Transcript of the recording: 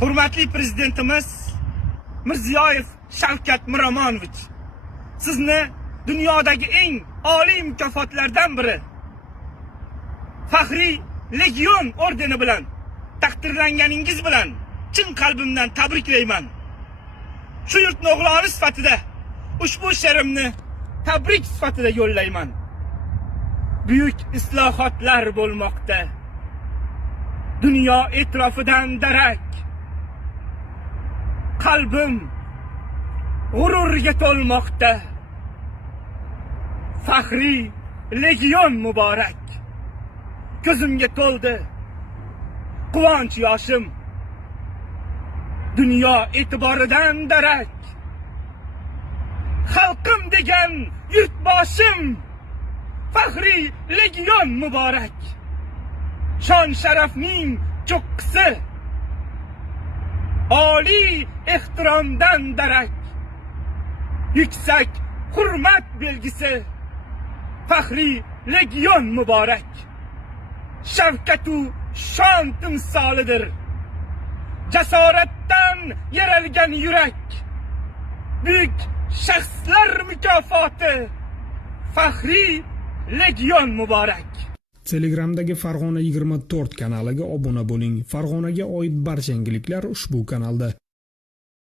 Hurmatli prezidentimiz Mirziyoyev Shavkat Miromonovich, sizni dunyodagi eng oliy mukofotlardan biri Faxriy Legion ordeni bilan taqdirlanganingiz bilan chin qalbimdan tabriklayman. Shu yurtning o'g'loni sifatida ushbu she'rimni tabrik sifatida yo'llayman. Buyuk islohotlar bo'lmoqda. Dunyo e'tirofidan darak. Qalbim g'ururga to'lmoqda. Faxriy Legion muborak. Ko'zimga to'ldi quvonch yoshim. Dunyo e'tiboridan darak. Xalqim degan yurtboshim. Faxriy Legion muborak. Shon sharafning cho'qqisi. Oliy ehtiromdan darak. Yuksak hurmat belgisi. Faxriy Legion muborak. Shavkatu shon timsolidir. Jasoratdan yaralgan yurak. Buyuk shaxslar mukofoti. Faxriy Legion muborak. Telegramdagi Farg'ona 24 kanaliga obuna bo'ling. Farg'onaga oid barcha yangiliklar ushbu kanalda.